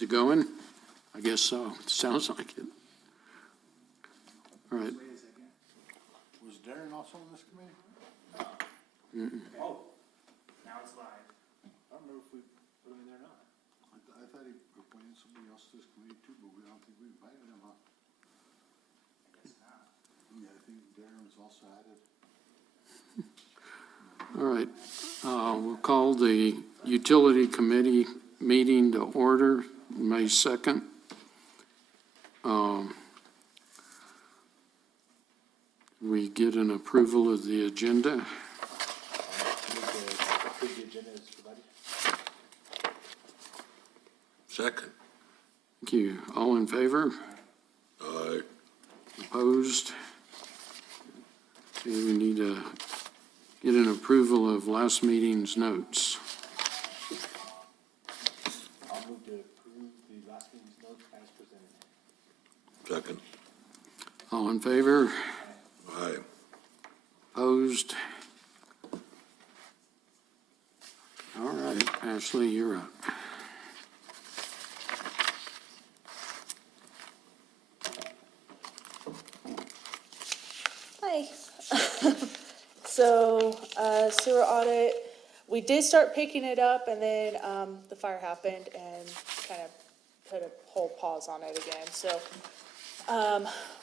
Is it going? I guess so. It sounds like it. All right. Was Darren also on this committee? Oh, now it's live. I don't know if we put him in there or not. I thought he appointed somebody else to this committee too, but we don't think we invited him, huh? I guess not. Yeah, I think Darren was also added. All right. We'll call the Utility Committee meeting to order, May 2nd. We get an approval of the agenda. Second. Thank you. All in favor? Aye. Opposed? Okay, we need to get an approval of last meeting's notes. I'll move to approve the last meeting's notes as presented. Second. All in favor? Aye. Opposed? All right, Ashley, you're up. Hi. So, sewer audit, we did start picking it up and then, the fire happened and kind of put a whole pause on it again, so.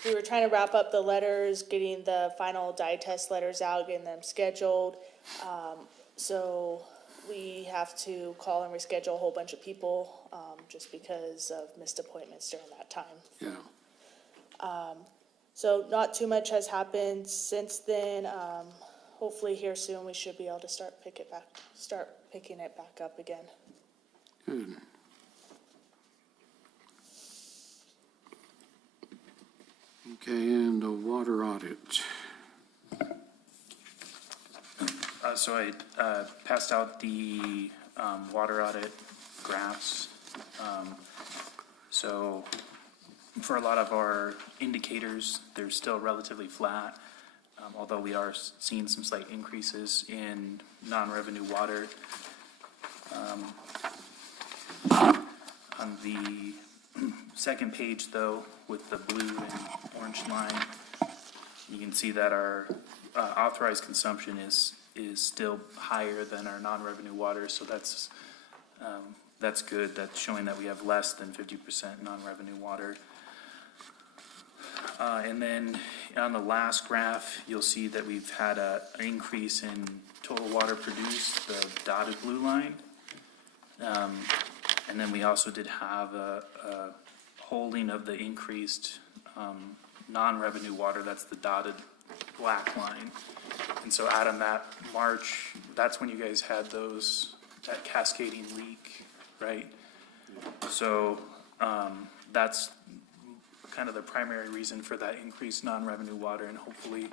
We were trying to wrap up the letters, getting the final dye test letters out, getting them scheduled. So we have to call and reschedule a whole bunch of people, just because of missed appointments during that time. Yeah. So not too much has happened since then. Hopefully here soon we should be able to start picking it back up again. Good. Okay, and the water audit. So I passed out the water audit graphs. So for a lot of our indicators, they're still relatively flat, although we are seeing some slight increases in non-revenue water. On the second page, though, with the blue and orange line, you can see that our authorized consumption is still higher than our non-revenue water, so that's good. That's showing that we have less than 50% non-revenue water. And then on the last graph, you'll see that we've had an increase in total water produced, the dotted blue line. And then we also did have a holding of the increased non-revenue water, that's the dotted black line. And so Adam, that March, that's when you guys had that cascading leak, right? So that's kind of the primary reason for that increased non-revenue water, and hopefully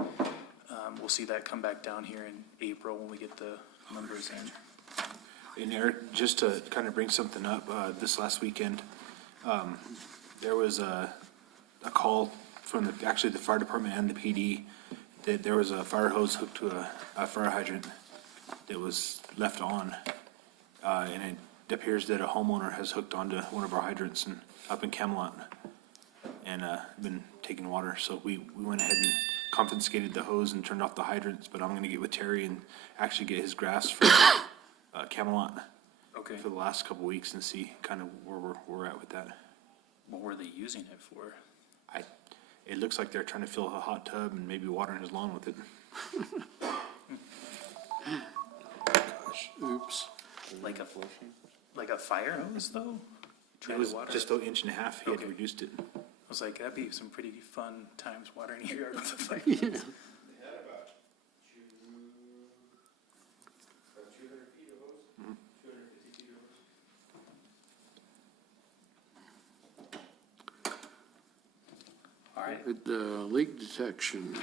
we'll see that come back down here in April when we get the numbers in. And Eric, just to kind of bring something up, this last weekend, there was a call from actually the fire department and the PD that there was a fire hose hooked to a fire hydrant that was left on. And it appears that a homeowner has hooked onto one of our hydrants up in Camelot and been taking water. So we went ahead and confiscated the hose and turned off the hydrants, but I'm going to get with Terry and actually get his graphs for Camelot Okay. for the last couple weeks and see kind of where we're at with that. What were they using it for? It looks like they're trying to fill a hot tub and maybe watering his lawn with it. Oops. Like a fire hose, though? Try It to was water just it? an inch and a half. He had Okay. reduced it. I was like, that'd be some pretty fun times watering your yard with a fire. Yeah. They had about 200 feet of hose, 250 feet of hose. All right. With the leak detection.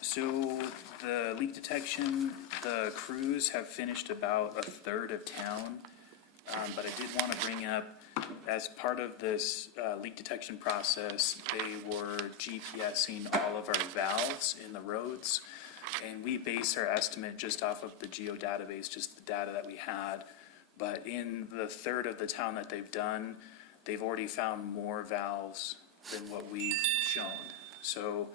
So the leak detection, the crews have finished about a third of town. But I did want to bring up, as part of this leak detection process, they were GPSing all of our valves in the roads. And we based our estimate just off of the geo database, just the data that we had. But in the third of the town that they've done, they've already found more valves than what we've shown. So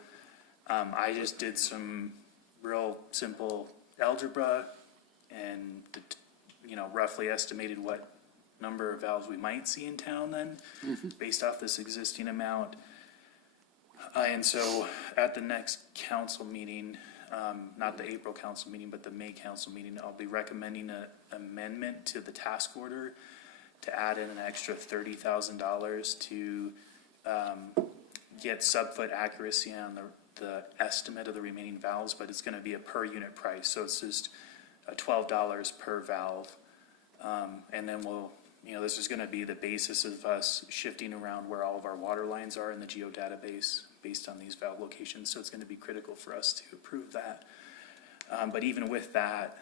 I just did some real simple algebra and, roughly estimated what number of valves we might see in town then, based off this existing amount. And so at the next council meeting, not the April council meeting, but the May council meeting, I'll be recommending an amendment to the task order to add in an extra $30,000 to get sub-foot accuracy on the estimate of the remaining valves, but it's gonna be a per unit price, so it's just $12 per valve. And then this is gonna be the basis of us shifting around where all of our water lines are in the geodatabase based on these valve locations, so it's gonna be critical for us to approve that. But even with that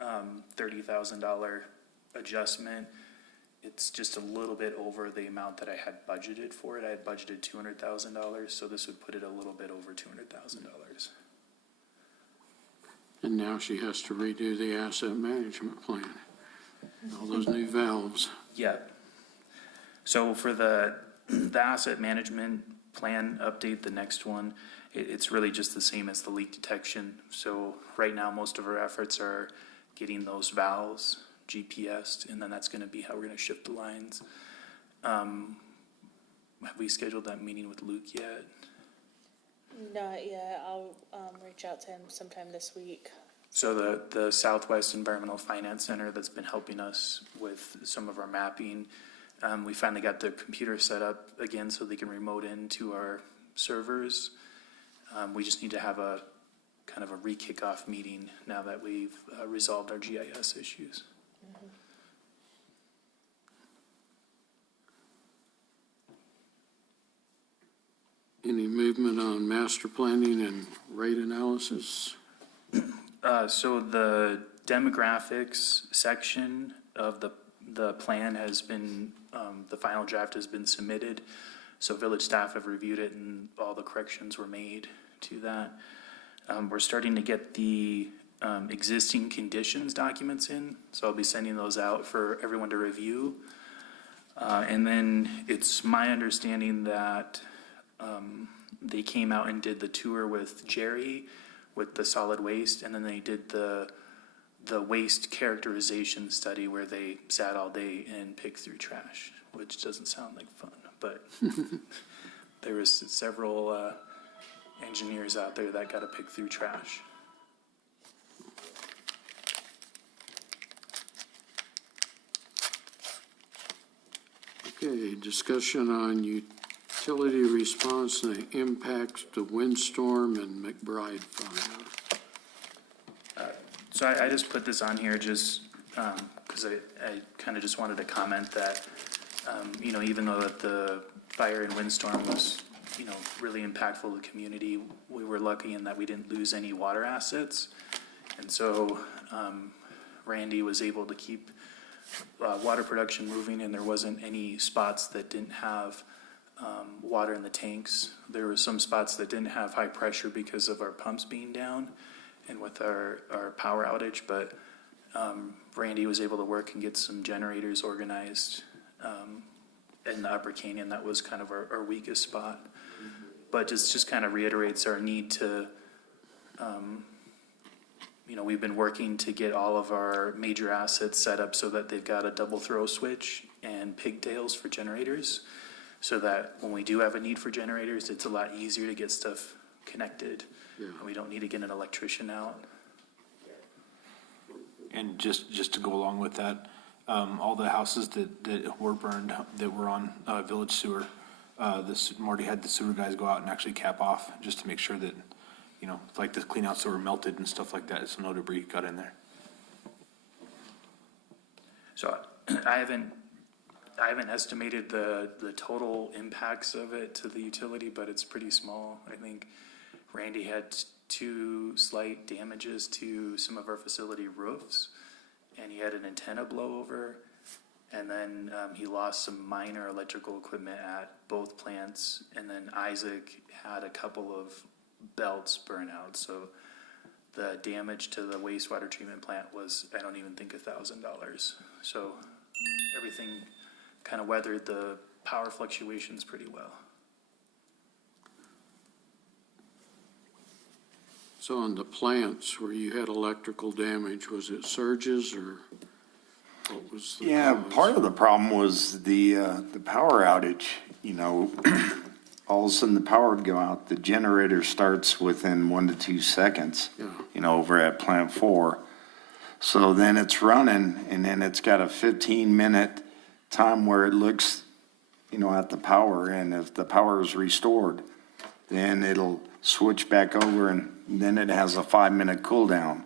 $30,000 adjustment, it's just a little bit over the amount that I had budgeted for it. I had budgeted $200,000, so this would put it a little bit over $200,000. And now she has to redo the asset management plan. All those new valves. Yep. So for the asset management plan update, the next one, it's really just the same as the leak detection. So right now, most of our efforts are getting those valves GPSed, and then that's gonna be how we're gonna shift the lines. Have we scheduled that meeting with Luke yet? Not yet. I'll reach out to him sometime this week. So the Southwest Environmental Finance Center that's been helping us with some of our mapping, we finally got the computer set up again so they can remote into our servers. We just need to have a kind of a re-kickoff meeting now that we've resolved our GIS issues. Any movement on master planning and rate analysis? So the demographics section of the plan has been, the final draft has been submitted. So village staff have reviewed it and all the corrections were made to that. We're starting to get the existing conditions documents in, so I'll be sending those out for everyone to review. And then it's my understanding that they came out and did the tour with Jerry with the solid waste, and then they did the waste characterization study where they sat all day and picked through trash, which doesn't sound like fun, but there was several engineers out there that got to pick through trash. Okay, discussion on utility response and the impacts to windstorm and McBride Fire. So I just put this on here just because I kind of just wanted to comment that, even though that the fire and windstorm was, really impactful to the community, we were lucky in that we didn't lose any water assets. And so Randy was able to keep water production moving, and there wasn't any spots that didn't have water in the tanks. There were some spots that didn't have high pressure because of our pumps being down and with our power outage, but Randy was able to work and get some generators organized in the Upper Canyon. That was kind of our weakest spot. But just kind of reiterates our need to, we've been working to get all of our major assets set up so that they've got a double throw switch and pigtails for generators, so that when we do have a need for generators, it's a lot easier to get stuff connected. Yeah. And we don't need to get an electrician out. And just to go along with that, all the houses that were burned, that were on village sewer, Marty had the sewer guys go out and actually cap off just to make sure that, like the cleanouts that were melted and stuff like that, so no debris got in there. So I haven't estimated the total impacts of it to the utility, but it's pretty small. I think Randy had 2 slight damages to some of our facility roofs, and he had an antenna blow over, and then he lost some minor electrical equipment at both plants, and then Isaac had a couple of belts burn out. So the damage to the wastewater treatment plant was, I don't even think $1,000. So everything kind of weathered the power fluctuations pretty well. So on the plants where you had electrical damage, was it surges or what was the Yeah, cause? part of the problem was the power outage, all of a sudden the power would go out, the generator starts within 1 to 2 seconds, Yeah. over at plant 4. So then it's running, and then it's got a 15-minute time where it looks, at the power, and if the power is restored, then it'll switch back over, and then it has a 5-minute cool down.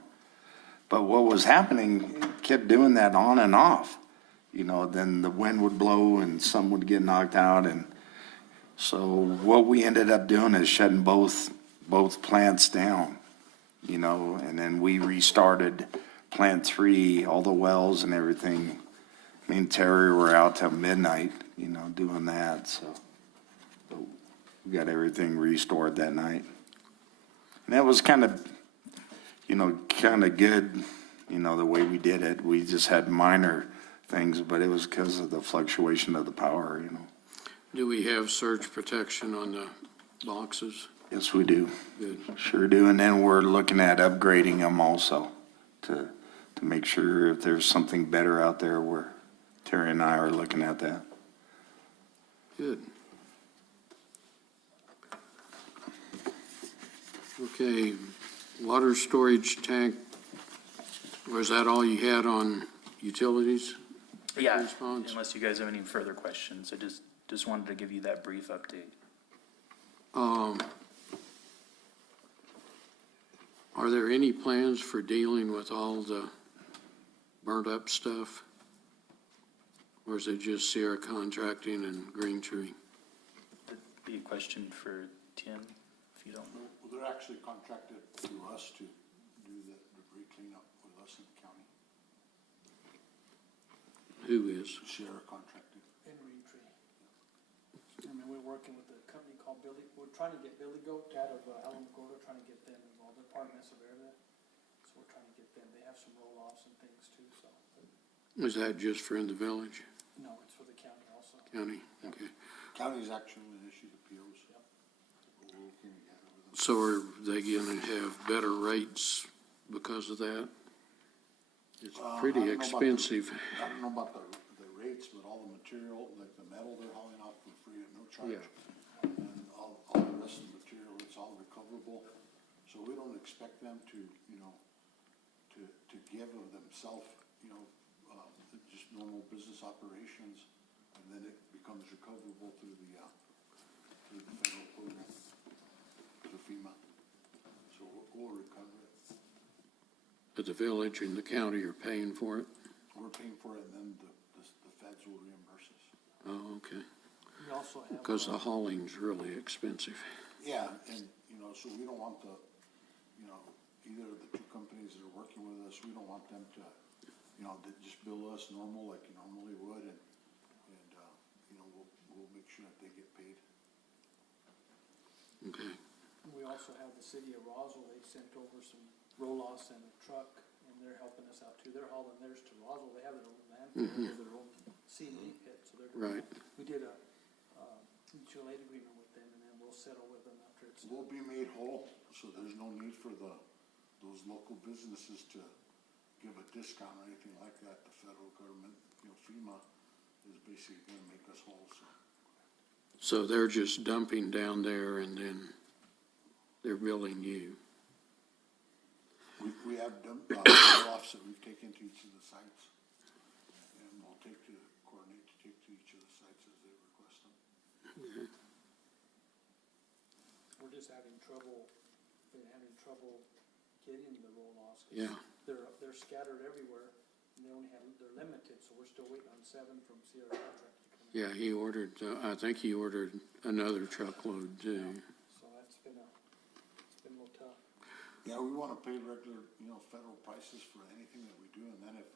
But what was happening, it kept doing that on and off. Then the wind would blow and some would get knocked out. And so what we ended up doing is shutting both plants down, and then we restarted plant 3, all the wells and everything. Me and Terry were out till midnight, doing that. So we got everything restored that night. And that was kind of good, the way we did it. We just had minor things, but it was because of the fluctuation of the power, Do we have surge protection on the boxes? Yes, we do. Good. Sure do. And then we're looking at upgrading them also to make sure if there's something better out there, where Terry and I are looking at that. Good. Okay, water storage tank, was that all you had on utilities? Yeah, Response? unless you guys have any further questions, I just wanted to give you that brief update. Are there any plans for dealing with all the burnt up stuff? Or is it just Sierra Contracting and Green Tree? That'd be a question for Tim, if you don't know. Well, they're actually contracted through us to do the debris cleanup with us in the county. Who is? Sierra Contracting. In Green Tree. We're working with a company called Billy, we're trying to get Billy Goat out of Alamogordo, trying to get them involved. They're part of Mesa Verde, so we're trying to get them. They have some roll-offs and things too, so. Is that just for in the village, No, it's for the county also. county? Okay. County's actually issued the POs. We're working together with them. So are they gonna have better rates because of that? It's I pretty don't know about the- expensive. I don't know about the rates, but all the material, like the metal, they're hauling off for free at no charge. Yeah. And all the rest of the material, it's all recoverable. So we don't expect them to give of themselves, just normal business operations. And then it becomes recoverable through the federal program, through FEMA. So we'll recover it. But the village and the county are paying for it? We're paying for it, and then the feds will reimburse us. Oh, okay. We also have. Because the hauling's really expensive. Yeah, and, so we don't want either of the two companies that are working with us, we don't want them to, they just bill us normal like you normally would, and we'll make sure that they get paid. Okay. We also have the city of Roswell, they sent over some roll-offs and a truck, and they're helping us out too. They're hauling theirs to Roswell, they have their own landfill, they have their own CNA pit, so they're. Right. We did a, mutual aid agreement with them, and then we'll settle with them after it's. We'll be made whole, so there's no need for those local businesses to give a discount or anything like that. The federal government, FEMA is basically gonna make us whole, so. So they're just dumping down there and then they're billing you? We have roll-offs that we've taken to each of the sites, and we'll coordinate to take to each of the sites as they request them. We're just having trouble getting the roll-offs. 'Cause Yeah. They're scattered everywhere, and they're limited, so we're still waiting on 7 from Sierra Contract to come in. Yeah, I think he ordered another truckload too. So it's been a little tough. Yeah, we wanna pay regular, federal prices for anything that we do, and then if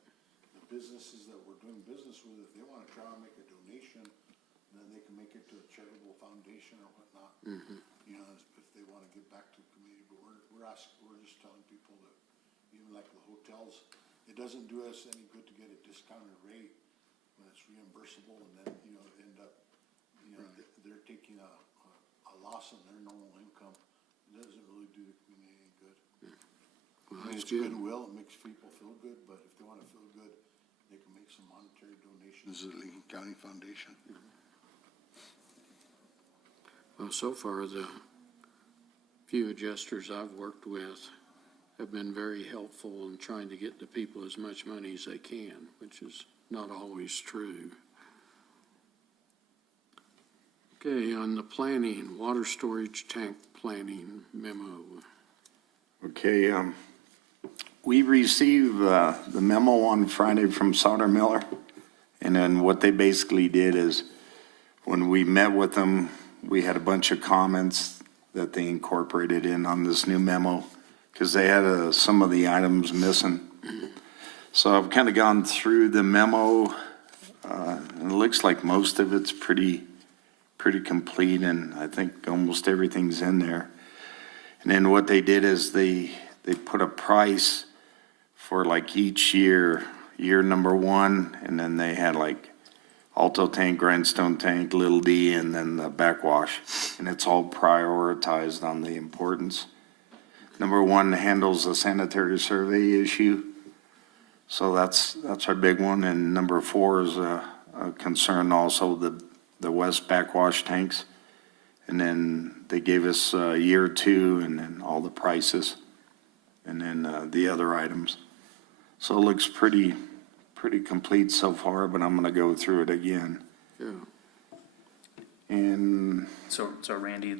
the businesses that we're doing business with, if they wanna try and make a donation, then they can make it to a charitable foundation or whatnot. If they wanna give back to the community, but we're just telling people that, even like the hotels, it doesn't do us any good to get a discounted rate when it's reimbursable, and then, end up, they're taking a loss on their normal income. It doesn't really do the community any good. Well, I mean, that's it's good. goodwill, it makes people feel good, but if they wanna feel good, they can make some monetary donations to the Lincoln County Foundation. Well, so far, the few adjusters I've worked with have been very helpful in trying to get the people as much money as they can, which is not always true. Okay, on the planning, water storage tank planning memo. Okay, we received, the memo on Friday from Sauter Miller. And then what they basically did is, when we met with them, we had a bunch of comments that they incorporated in on this new memo, because they had, some of the items missing. So I've kind of gone through the memo, and it looks like most of it's pretty complete, and I think almost everything's in there. And then what they did is they put a price for like each year number one, and then they had like Alto tank, grindstone tank, little D, and then the backwash. And it's all prioritized on the importance. Number one handles the sanitary survey issue. So that's our big one. And number four is a concern also, the west backwash tanks. And then they gave us year two, and then all the prices, and then the other items. So it looks pretty complete so far, but I'm gonna go through it again. Yeah, And, So Randy,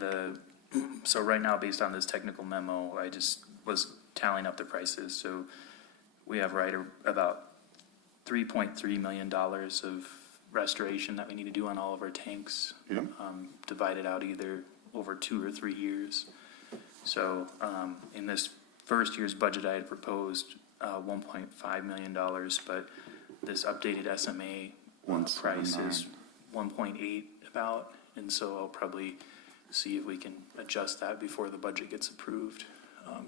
so right now, based on this technical memo, I just was tallying up the prices. So we have about $3.3 million of restoration that we need to do on all of our tanks. Yep. Divided out either over 2 or 3 years. So, in this first year's budget, I had proposed, $1.5 million, but this updated SMA price is 1.8 about, and so I'll probably see if we can adjust that before the budget gets approved,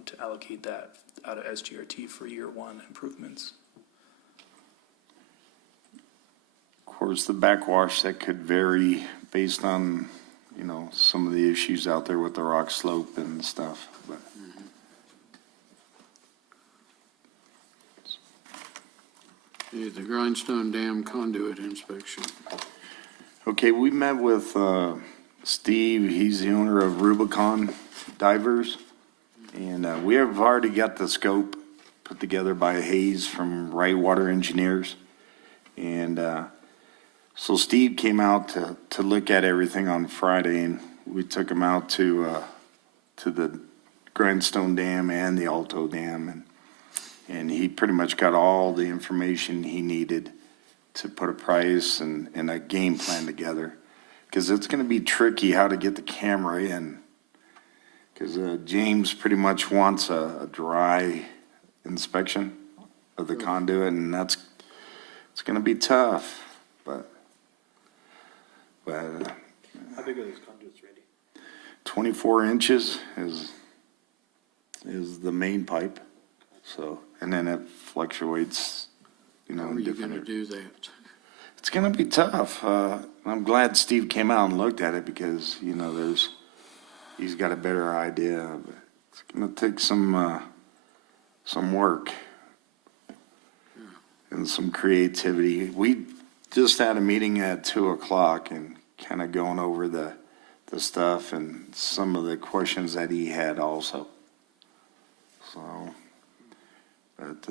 to allocate that out of SGRT for year one improvements. of course, the backwash, that could vary based on, some of the issues out there with the rock slope and stuff, but. okay, the Grindstone Dam conduit inspection. Okay, we met with Steve, he's the owner of Rubicon Divers, and we have already got the scope put together by Hayes from Wright Water Engineers. And so Steve came out to look at everything on Friday, and we took him out to the Grindstone Dam and the Alto Dam, and he pretty much got all the information he needed to put a price and a game plan together. Because it's going to be tricky how to get the camera in. Because James pretty much wants a dry inspection of the conduit, and it's going to be tough. But How big are those conduits, Randy? 24 inches is the main pipe. So, and then it fluctuates, How are in you different gonna do that? It's gonna be tough. I'm glad Steve came out and looked at it, because, he's got a better idea. But it's gonna take some work and some creativity. We just had a meeting at 2:00 and kind of going over the stuff and some of the questions that he had also. So, but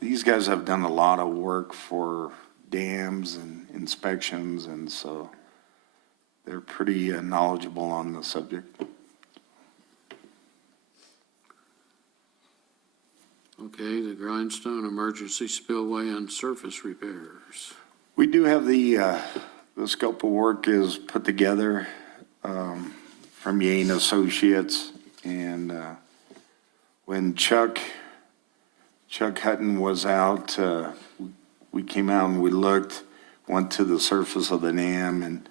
these guys have done a lot of work for dams and inspections, and so they're pretty knowledgeable on the subject. Okay, the Grindstone emergency spillway and surface repairs. We do have the scope of work is put together from Yane Associates, and when Chuck Hutton was out, we came out and we looked, went to the surface of the dam, and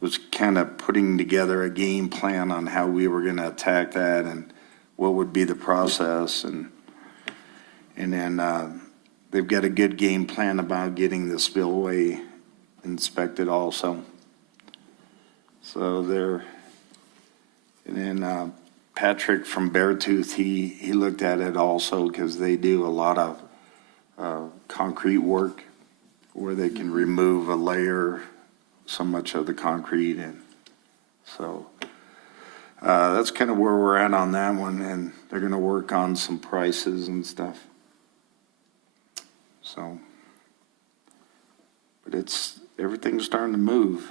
was kind of putting together a game plan on how we were going to attack that and what would be the process, and then, they've got a good game plan about getting the spillway inspected also. So and then, Patrick from Beartooth, he looked at it also, because they do a lot of, concrete work where they can remove a layer, so much of the concrete, and so, that's kind of where we're at on that one, and they're gonna work on some prices and stuff. So, but everything's starting to move.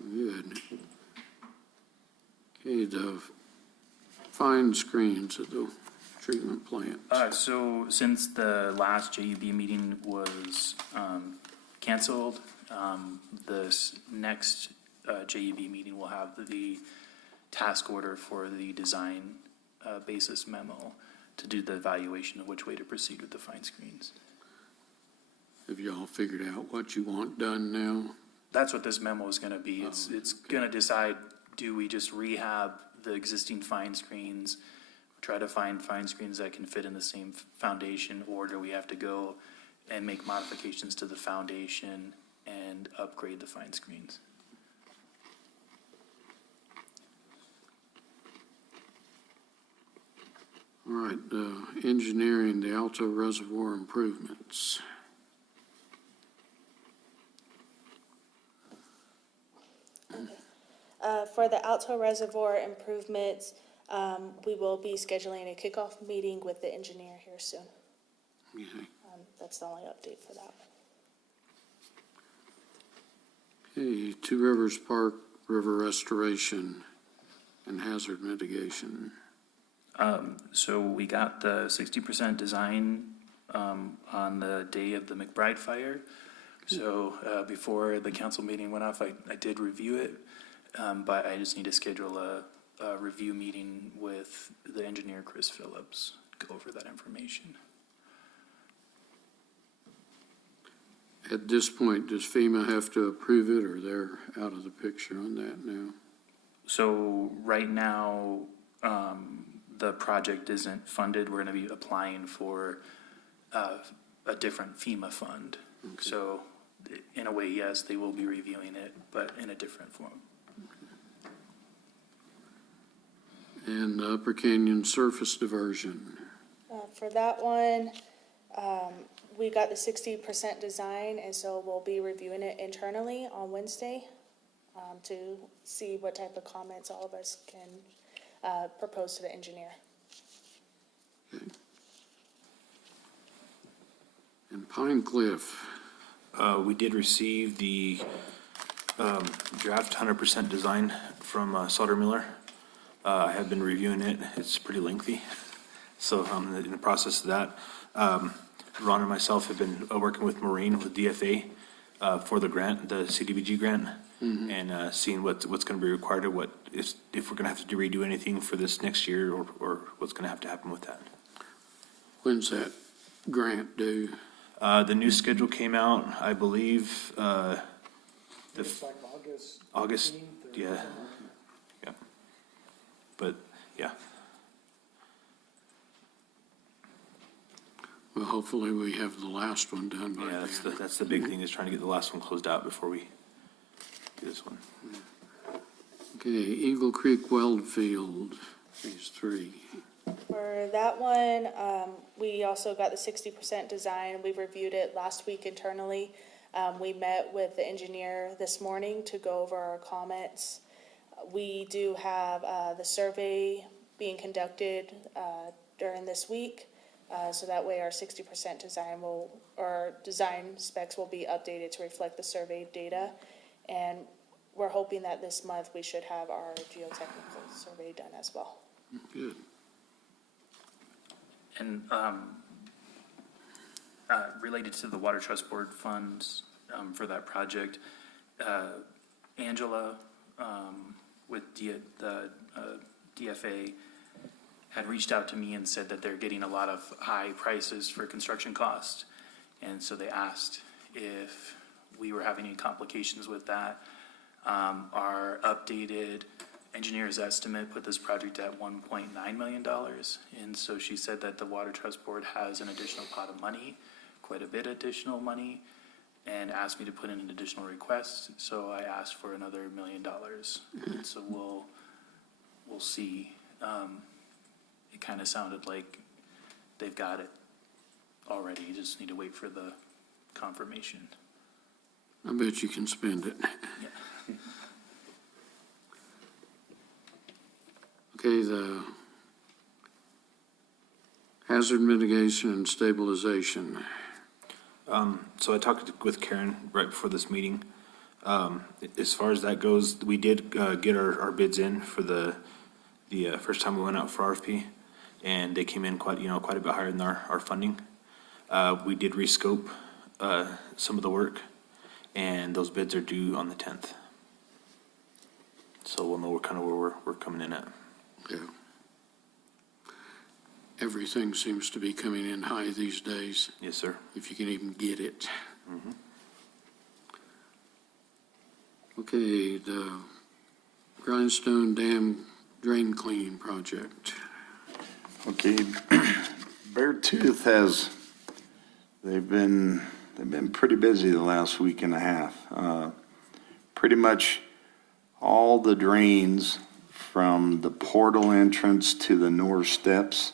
Good. Okay, the fine screens at the treatment plant. So since the last JUB meeting was canceled, this next JUB meeting will have the task order for the design basis memo to do the evaluation of which way to proceed with the fine screens. Have y'all figured out what you want done now? That's what this memo is gonna be. It's gonna decide, do we just rehab the existing fine screens, try to find fine screens that can fit in the same foundation, or do we have to go and make modifications to the foundation and upgrade the fine screens? All right, engineering the Alto Reservoir improvements. For the Alto Reservoir improvements, we will be scheduling a kickoff meeting with the engineer here soon. Okay. That's the only update for that one. Okay, Two Rivers Park, river restoration and hazard mitigation. So we got the 60% design on the day of the McBride fire. So before the council meeting went off, I did review it, but I just need to schedule a review meeting with the engineer, Chris Phillips, go over that information. At this point, does FEMA have to approve it, or they're out of the picture on that now? So right now, the project isn't funded. We're going to be applying for a different FEMA fund. Okay. So in a way, yes, they will be reviewing it, but in a different form. And the Upper Canyon surface diversion. For that one, we got the 60% design, and so we'll be reviewing it internally on Wednesday to see what type of comments all of us can propose to the engineer. Okay. And Pine Cliff, We did receive the draft 100% design from Sauter-Miller. I have been reviewing it. It's pretty lengthy, so I'm in the process of that. Ron and myself have been working with Maureen with DFA for the grant, the CDBG grant, and seeing what's going to be required, or if we're going to have to redo anything for this next year, or what's going to have to happen with that. when's that grant due? The new schedule came out, I believe, It's like August. August, 15th or yeah. something. Yeah. But, yeah. Well, hopefully we have the last one done by Yeah, then. that's the big thing, is trying to get the last one closed out before we do this one. Okay, Eagle Creek Weld Field, phase 3. For that one, we also got the 60% design. We reviewed it last week internally. We met with the engineer this morning to go over our comments. We do have the survey being conducted during this week. So that way our 60% design or design specs will be updated to reflect the survey data. And we're hoping that this month we should have our geotechnical survey done as well. Good. And related to the Water Trust Board funds for that project, Angela with the DFA had reached out to me and said that they're getting a lot of high prices for construction costs. And so they asked if we were having any complications with that. Our updated engineer's estimate put this project at $1.9 million. And so she said that the Water Trust Board has an additional pot of money, quite a bit additional money, and asked me to put in an additional request. So I asked for another $1 million. And so we'll see. It kind of sounded like they've got it already. You just need to wait for the confirmation. I bet you can spend it. Okay, the hazard mitigation and stabilization. So I talked with Karen right before this meeting. As far as that goes, we did get our bids in for the first time we went out for RFP, and they came in quite a bit higher than our funding. We did rescope some of the work, and those bids are due on the 10th. So we'll know where we're coming in at. Yeah. Everything seems to be coming in high these days, Yes, sir. if you can even get it. Okay, the Grindstone Dam Drain Cleaning Project. Okay, Beartooth they've been pretty busy the last week and a half. Pretty much all the drains from the portal entrance to the north steps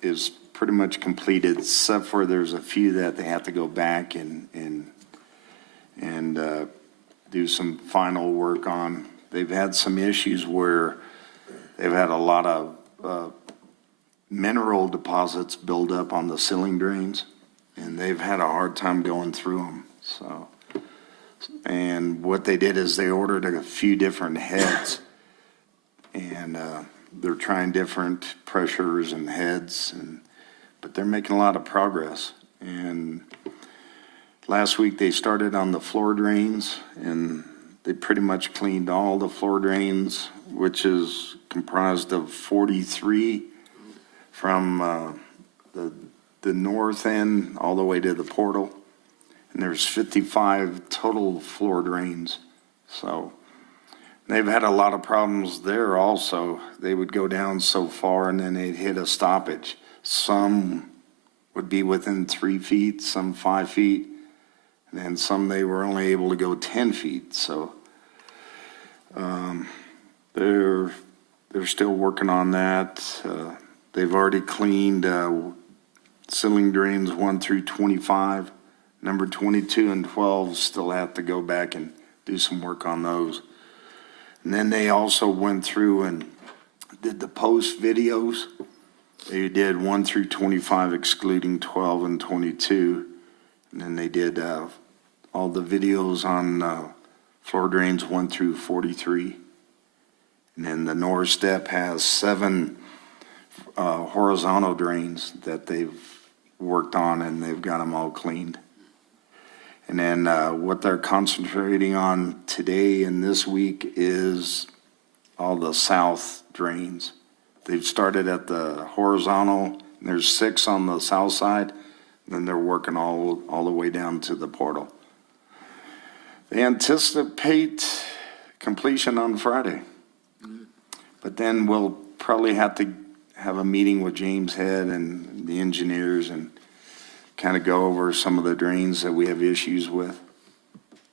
is pretty much completed, except for there's a few that they have to go back and do some final work on. They've had some issues where they've had a lot of mineral deposits build up on the ceiling drains, and they've had a hard time going through them. So, and what they did is they ordered a few different heads, and they're trying different pressures and heads, but they're making a lot of progress. And last week they started on the floor drains, and they pretty much cleaned all the floor drains, which is comprised of 43 from the north end all the way to the portal. And there's 55 total floor drains. So they've had a lot of problems there also. They would go down so far and then they'd hit a stoppage. Some would be within 3 feet, some 5 feet, and then some they were only able to go 10 feet. So they're still working on that. They've already cleaned ceiling drains 1 through 25. Number 22 and 12 still have to go back and do some work on those. And then they also went through and did the post videos. They did 1 through 25 excluding 12 and 22. And then they did all the videos on floor drains 1 through 43. And then the north step has 7 horizontal drains that they've worked on, and they've got them all cleaned. And then what they're concentrating on today and this week is all the south drains. They've started at the horizontal, and there's 6 on the south side, and then they're working all the way down to the portal. They anticipate completion on Friday. But then we'll probably have to have a meeting with James Head and the engineers and kind of go over some of the drains that we have issues with.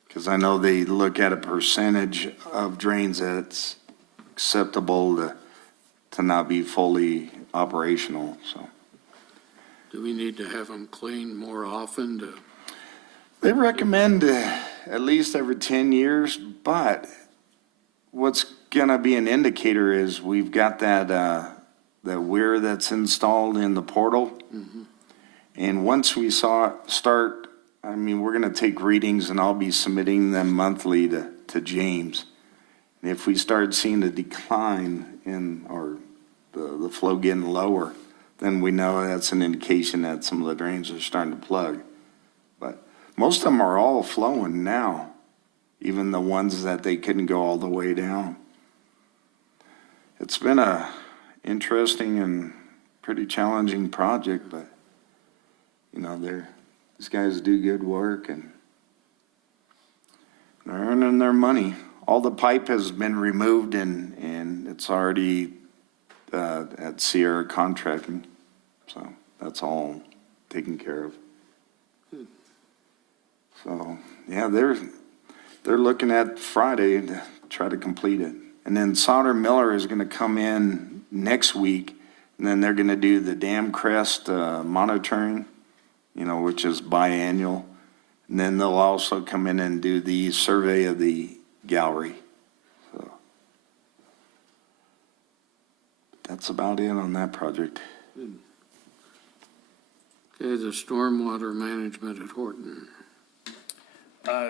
Because I know they look at a percentage of drains that's acceptable to not be fully operational, so. Do we need to have them cleaned more often to? They recommend at least every 10 years, but what's gonna be an indicator is we've got that weir that's installed in the portal. And once we start, I mean, we're gonna take readings and I'll be submitting them monthly to James. And if we start seeing a decline or the flow getting lower, then we know that's an indication that some of the drains are starting to plug. But most of them are all flowing now, even the ones that they couldn't go all the way down. It's been a interesting and pretty challenging project, but these guys do good work and they're earning their money all the pipe has been removed and it's already, at Sierra Contracting. So that's all taken care of. So, yeah, they're looking at Friday to try to complete it. And then Sauter Miller is gonna come in next week, and then they're gonna do the dam crest, monitoring, which is biannual. And then they'll also come in and do the survey of the gallery. So that's about it on that project. Okay, the stormwater management at Horton.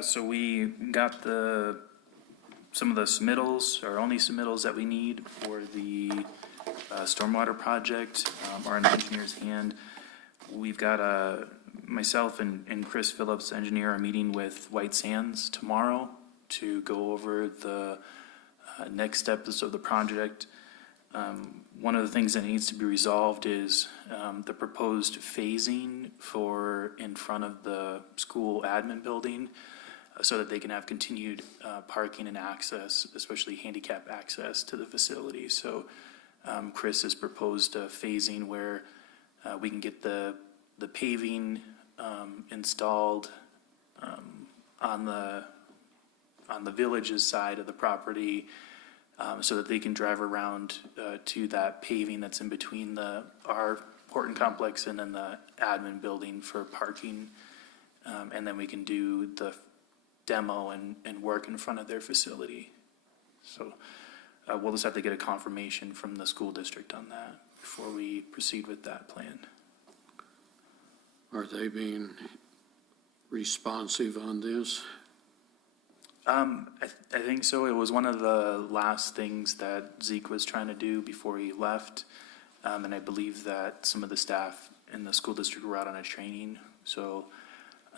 So we got some of the submittals, our only submittals that we need for the stormwater project are in the engineer's hand. We've got myself and Chris Phillips, engineer, are meeting with White Sands tomorrow to go over the next steps of the project. One of the things that needs to be resolved is the proposed phasing for in front of the school admin building so that they can have continued parking and access, especially handicap access to the facility. So Chris has proposed a phasing where we can get the paving installed on the village's side of the property, so that they can drive around to that paving that's in between our Horton complex and then the admin building for parking. And then we can do the demo and work in front of their facility. So we'll just have to get a confirmation from the school district on that before we proceed with that plan. Are they being responsive on this? I think so. It was one of the last things that Zeke was trying to do before he left. And I believe that some of the staff in the school district were out on a training. So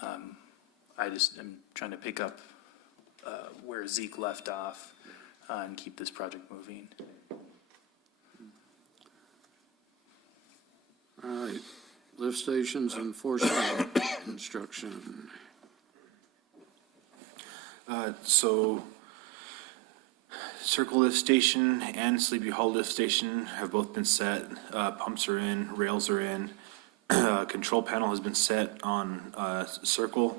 I just am trying to pick up where Zeke left off and keep this project moving. All right, lift stations and enforcement construction. So Circle Lift Station and Sleepy Hollow Lift Station have both been set. Pumps are in, rails are in. Control panel has been set on Circle,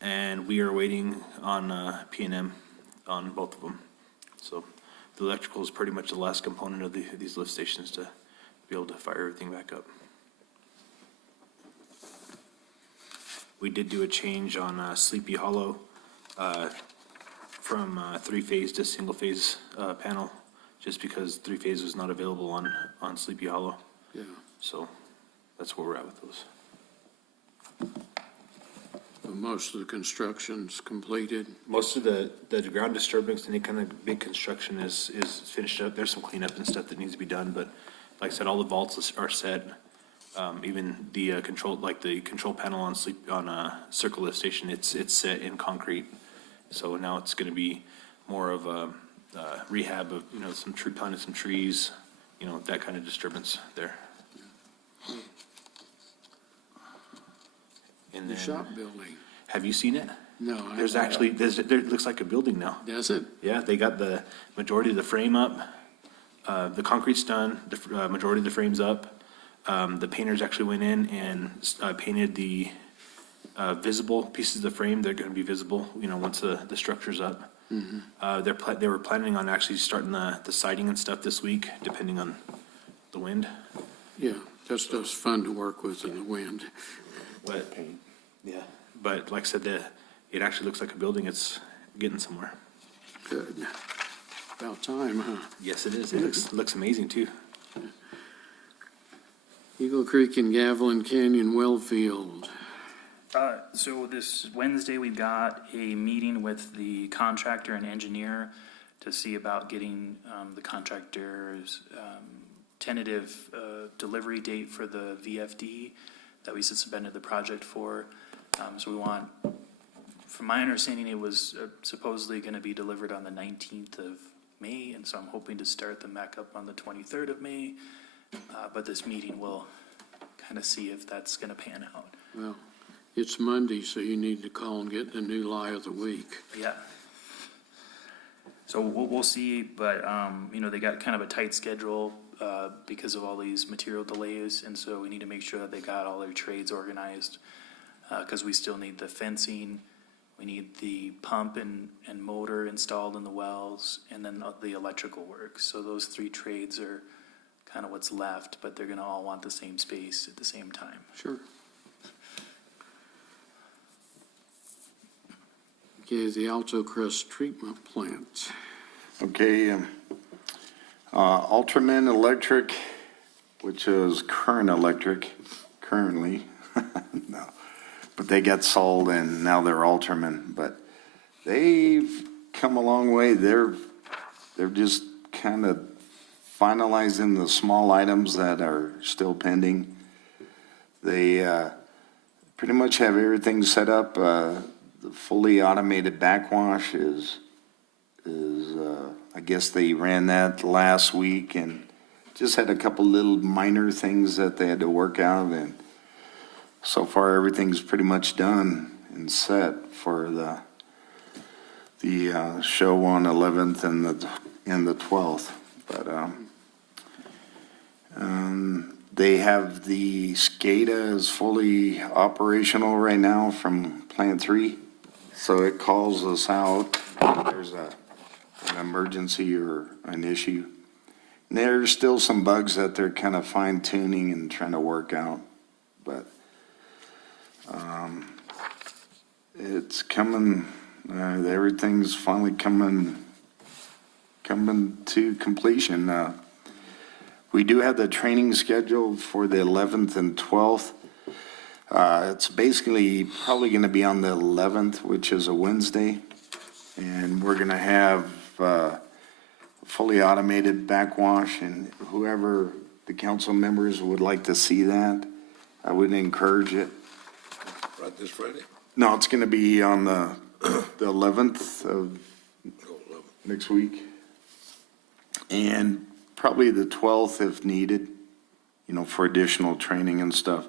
and we are waiting on P&M on both of them. So the electrical is pretty much the last component of these lift stations to be able to fire everything back up. We did do a change on Sleepy Hollow from three-phase to single-phase panel, just because three-phase was not available on Sleepy Hollow. Yeah, So that's where we're at with those. most of the construction's completed. Most of the ground disturbance and any kind of big construction is finished up. There's some cleanup and stuff that needs to be done, but like I said, all the vaults are set. Even the control panel on Circle Lift Station, it's set in concrete. So now it's gonna be more of a rehab of, planting some trees, that kind of disturbance there. And The then, shop building. have you seen it? No, I There's haven't. actually, it looks like a building now. Does it? Yeah, they got the majority of the frame up. The concrete's done, the majority of the frame's up. The painters actually went in and painted the visible pieces of the frame. They're gonna be visible, once the structure's up. They were planning on actually starting the siding and stuff this week, depending on the wind. Yeah, just as fun to work with in the wind. But, yeah, but like I said, it actually looks like a building. It's getting somewhere. Good. About time, huh? Yes, it is. It looks amazing too. Eagle Creek and Gavilan Canyon Wellfield. So this Wednesday, we've got a meeting with the contractor and engineer to see about getting the contractor's tentative delivery date for the VFD that we suspended the project for. So we want, from my understanding, it was supposedly going to be delivered on the 19th of May, and so I'm hoping to start them back up on the 23rd of May. But this meeting will kind of see if that's going to pan out. Well, it's Monday, so you need to call and get the new lie of the week. Yeah. So we'll see, but, you know, they got kind of a tight schedule, because of all these material delays, and so we need to make sure that they got all their trades organized, because we still need the fencing, we need the pump and motor installed in the wells, and then the electrical work. So those three trades are kind of what's left, but they're gonna all want the same space at the same time. Sure. Okay, the Alto Crest Treatment Plant. Okay, Ultraman Electric, which is Current Electric currently, no, but they got sold and now they're Ultraman, but they've come a long way. They're just kind of finalizing the small items that are still pending. They pretty much have everything set up. The fully automated backwash is I guess they ran that last week and just had a couple little minor things that they had to work out, and so far everything's pretty much done and set for the show on 11th and the 12th. But they have the SCADA is fully operational right now from Plant 3, so it calls us out if there's an emergency or an issue. And there's still some bugs that they're kind of fine tuning and trying to work out, but it's coming. Everything's finally coming to completion. We do have the training scheduled for the 11th and 12th. It's basically probably going to be on the 11th, which is a Wednesday, and we're going to have fully automated backwash, and whoever the council members would like to see that, I would encourage it. Right this Friday? No, it's going to be on the 11th of next week, and probably the 12th if needed, you know, for additional training and stuff.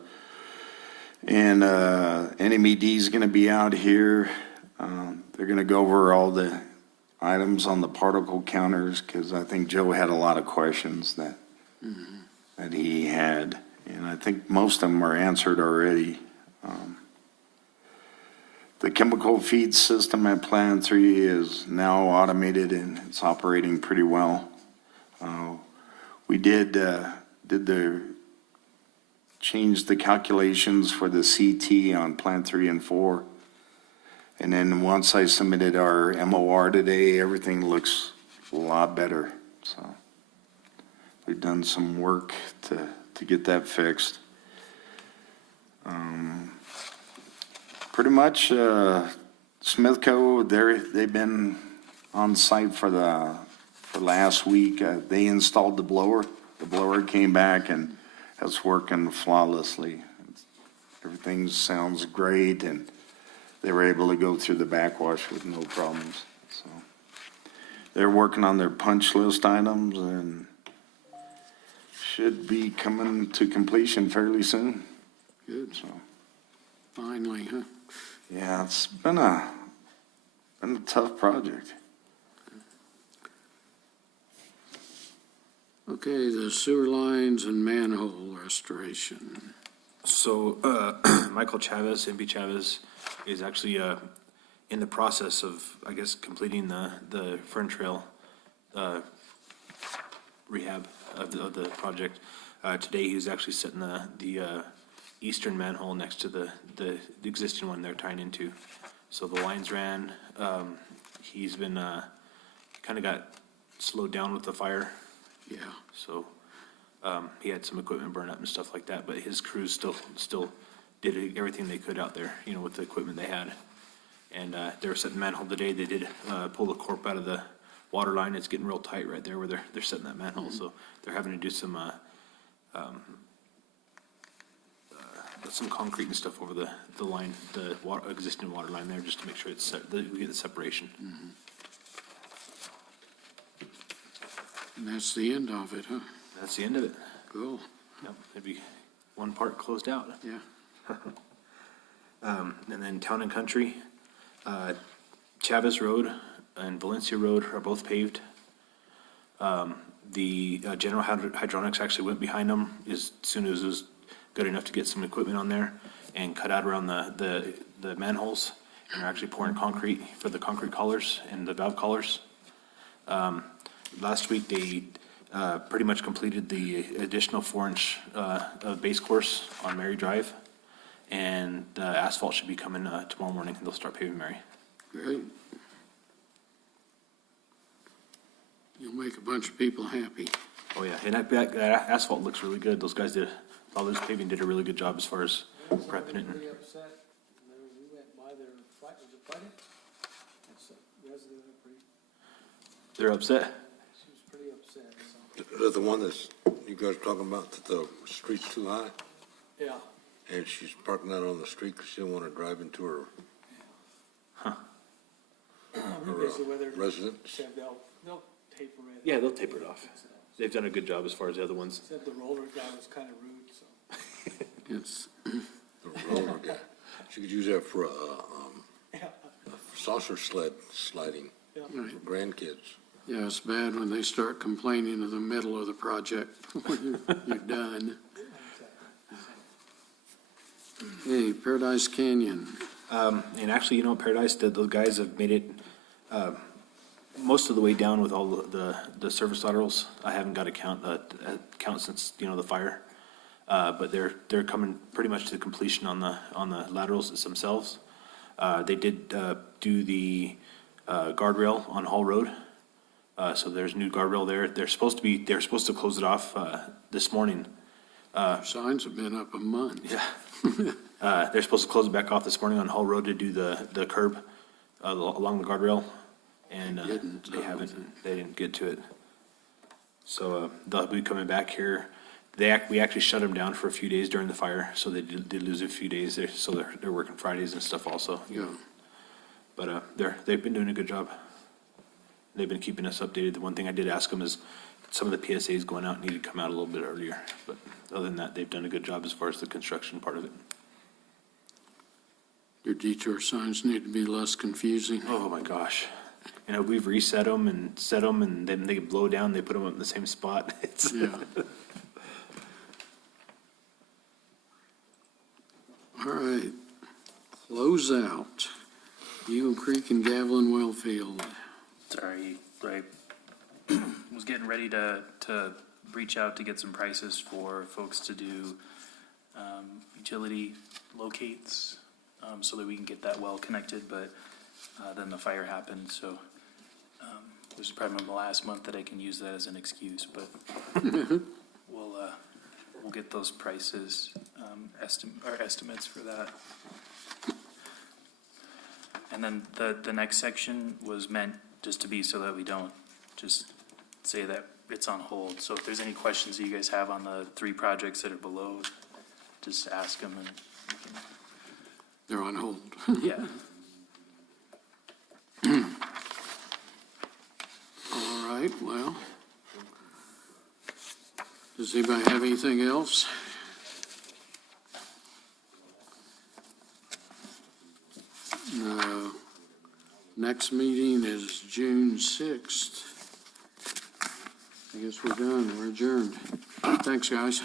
And NMED is going to be out here. They're going to go over all the items on the particle counters, because I think Joe had a lot of questions that he had, and I think most of them are answered already. The chemical feed system at Plant 3 is now automated and it's operating pretty well. We did change the calculations for the CT on Plant 3 and 4. And then once I submitted our MOR today, everything looks a lot better. So we've done some work to get that fixed. Pretty much, Smithco, they've been on site for last week. They installed the blower. The blower came back and it's working flawlessly. Everything sounds great, and they were able to go through the backwash with no problems. So they're working on their punch list items and should be coming to completion fairly soon. Good. So, Finally, huh? yeah, it's been a tough project. Okay, the sewer lines and manhole restoration. So, Michael Chavez, MP Chavez, is actually, in the process of, I guess, completing the Fern Trail, rehab of the project. Today, he was actually setting the eastern manhole next to the existing one they're tying into. So the lines ran, he's been, kind of got slowed down with the fire. Yeah. So, he had some equipment burn up and stuff like that, but his crews still did everything they could out there, you know, with the equipment they had. And, they were setting manhole today. They did, pull the corp out of the water line. It's getting real tight right there where they're setting that manhole. So they're having to do some concrete and stuff over the line, the existing water line there, just to make sure it's that we get the separation. And that's the end of it, huh? That's the end of it. Cool. Yep, it'd be one part closed out. Yeah. And then Town and Country, Chavez Road, and Valencia Road are both paved. The General Hydronics actually went behind them as soon as it was good enough to get some equipment on there and cut out around the manholes. And they're actually pouring concrete for the concrete collars and the valve collars. Last week, they pretty much completed the additional 4-inch base course on Mary Drive. And asphalt should be coming tomorrow morning. They'll start paving Mary. Great. You'll make a bunch of people happy. Oh, yeah, and that asphalt looks really good. Those guys did, Lawler's Paving did a really good job as far as prepping it. Pretty upset, and then we went by their Friday, was it Friday? It's a resident, pretty, They're upset? she was pretty upset, so, Is that the one that's, you guys are talking about, that the street's too high? yeah. And she's parking out on the street because she didn't want to drive into her Basically, where they're, residence? said they'll taper it. Yeah, they'll taper it off. They've done a good job as far as the other ones. Said the roller guy was kinda rude, so, It's, The roller guy. She could use that for a yeah, saucer sliding yeah. right. for grandkids. Yeah, it's bad when they start complaining in the middle of the project when you're done. Hey, Paradise Canyon, And actually, you know, Paradise, those guys have made it, most of the way down with all the service laterals. I haven't got a count since, you know, the fire. But they're coming pretty much to completion on the laterals themselves. They did, do the, guardrail on Hall Road. So there's new guardrail there. They're supposed to close it off, this morning. signs have been up a month. Yeah. They're supposed to close it back off this morning on Hall Road to do the curb, along the guardrail. And, Didn't, they haven't, they didn't get to it. So, they'll be coming back here. We actually shut them down for a few days during the fire, so they did lose a few days there, so they're working Fridays and stuff also. Yeah, But, they've been doing a good job. They've been keeping us updated. The one thing I did ask them is some of the PSAs going out need to come out a little bit earlier. But other than that, they've done a good job as far as the construction part of it. your detour signs need to be less confusing. Oh, my gosh. You know, we've reset them and set them, and then they blow down, they put them up in the same spot. It's, Yeah. All right, close out. Eagle Creek and Gavilan Wellfield. Sorry, I was getting ready to reach out to get some prices for folks to do utility locates, so that we can get that well connected, but then the fire happened, so this is probably my last month that I can use that as an excuse, but we'll get those prices, estimates for that. And then the next section was meant just to be so that we don't just say that it's on hold. So if there's any questions that you guys have on the 3 projects that are below, just ask them and, They're on hold. yeah. All right, well, does anybody have anything else? No. Next meeting is June 6th. I guess we're done. We're adjourned. Thanks, guys.